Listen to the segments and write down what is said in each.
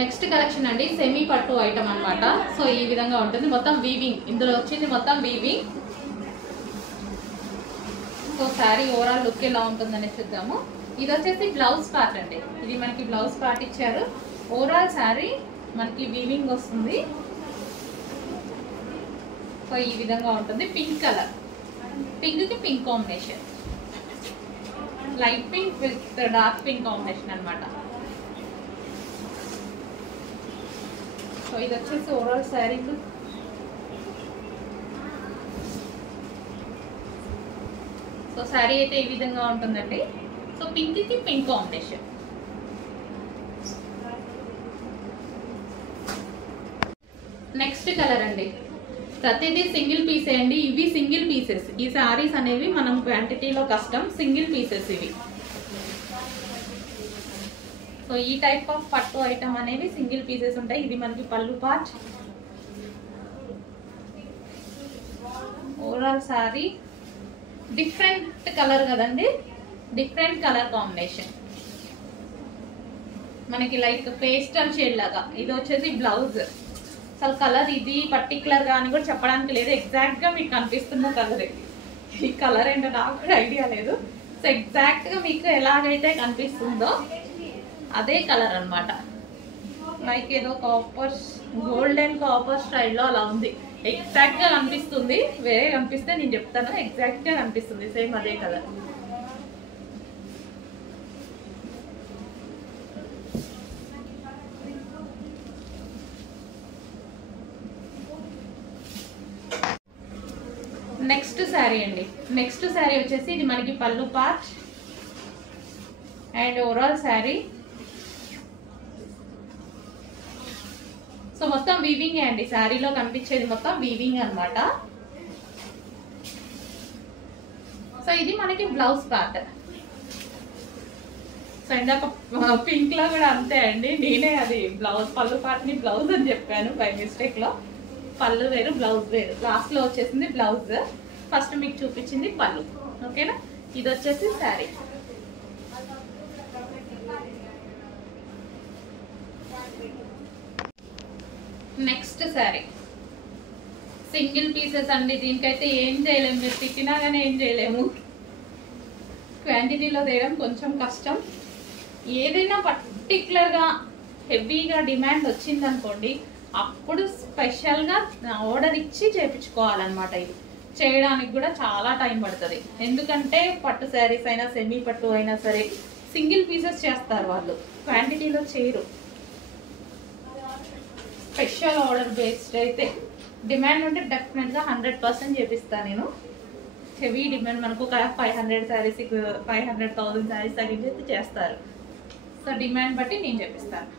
Next collection అండి semi పట్టు item అన్నమాట. సో ఈ విధంగా ఉంటుంది, మొత్తం వీవింగ్. ఇందులో వచ్చింది మొత్తం weaving. So sari overall look ఎలా ఉంటుందని చూద్దాము. ఇది వచ్చేసి బ్లౌజ్ పార్ట్ అండి. ఇది మనకి బ్లౌజ్ పార్ట్ ఇచ్చారు. ఓవరాల్ శారీ మనకి వీవింగ్ వస్తుంది. సో ఈ విధంగా ఉంటుంది. పింక్ కలర్, పింక్ కి pink combination, light pink with dark pink combination అన్నమాట. సో ఇది వచ్చేసి ఓవరాల్ శారీ. సో శారీ అయితే ఈ విధంగా ఉంటుందండి. సో పింక్ కి పింక్ కాంబినేషన్. నెక్స్ట్ కలర్ అండి. ప్రతిదీ సింగిల్ పీసే అండి. ఇవి సింగిల్ పీసెస్. ఈ శారీస్ అనేవి మనం క్వాంటిటీలో కష్టం, సింగిల్ పీసెస్ ఇవి. సో ఈ టైప్ ఆఫ్ పట్టు ఐటమ్ అనేవి సింగిల్ పీసెస్ ఉంటాయి. ఇది మనకి పళ్ళు part. Overall sari different colour కదండి, డిఫరెంట్ కలర్ కాంబినేషన్. మనకి లైక్ పేస్టల్ షేడ్ లాగా. ఇది వచ్చేసి బ్లౌజ్. అసలు కలర్ ఇది పర్టికులర్ గా అని కూడా చెప్పడానికి లేదు, ఎగ్జాక్ట్ గా మీకు కనిపిస్తున్న కలర్. ఈ కలర్ ఏంటో నాకు కూడా ఐడియా లేదు. సో ఎగ్జాక్ట్ గా మీకు ఎలాగైతే కనిపిస్తుందో అదే కలర్ అన్నమాట. లైక్ ఏదో కాపర్, గోల్డెన్ కాపర్ స్టైల్లో అలా ఉంది. ఎగ్జాక్ట్ గా కనిపిస్తుంది. వేరే కనిపిస్తే నేను చెప్తాను, ఎగ్జాక్ట్ గా కనిపిస్తుంది సేమ్ అదే కలర్. నెక్స్ట్ శారీ అండి. నెక్స్ట్ శారీ వచ్చేసి ఇది మనకి పళ్ళు part and overall sari. So మొత్తం వీవింగ్ అండి. శారీలో కనిపించేది మొత్తం వీవింగ్ అన్నమాట. సో ఇది మనకి బ్లౌజ్ పార్ట్. సో ఇందాక పింక్ లో కూడా అంతే అండి, నేనే అది బ్లౌజ్ పళ్ళు పార్ట్ ని బ్లౌజ్ అని చెప్పాను బై మిస్టేక్ లో. పళ్ళు వేరు, బ్లౌజ్ వేరు. లాస్ట్ లో వచ్చేసింది బ్లౌజ్, ఫస్ట్ మీకు చూపించింది పళ్ళు. ఓకేనా. ఇది వచ్చేసి sari. Next sari single pieces అండి. దీనికైతే ఏం చేయలేము, మీరు తిట్టినా కానీ ఏం చేయలేము. క్వాంటిటీలో తేయడం కొంచెం కష్టం. ఏదైనా పర్టికులర్గా హెవీగా డిమాండ్ వచ్చిందనుకోండి, అప్పుడు స్పెషల్గా ఆర్డర్ ఇచ్చి చేయించుకోవాలన్నమాట. ఇది చేయడానికి కూడా చాలా టైం పడుతుంది. ఎందుకంటే పట్టు శారీస్ అయినా సెమీ పట్టు అయినా సరే సింగిల్ పీసెస్ చేస్తారు వాళ్ళు, క్వాంటిటీలో చేయరు. స్పెషల్ ఆర్డర్ బేస్డ్ అయితే డిమాండ్ ఉంటే డెఫినెట్గా 100% చేపిస్తాను నేను. హెవీ డిమాండ్ మనకు ఒక 500 శారీస్, 500,000 శారీస్ తగ్గించి చేస్తారు. సో డిమాండ్ బట్టి నేను చేపిస్తాను.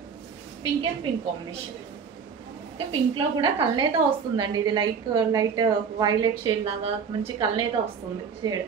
Pink and pink combination. Pink లో కూడా కల్నేత వస్తుందండి. ఇది లైట్ వైలెట్ షేడ్ లాగా మంచి కల్నేత వస్తుంది షేడ్.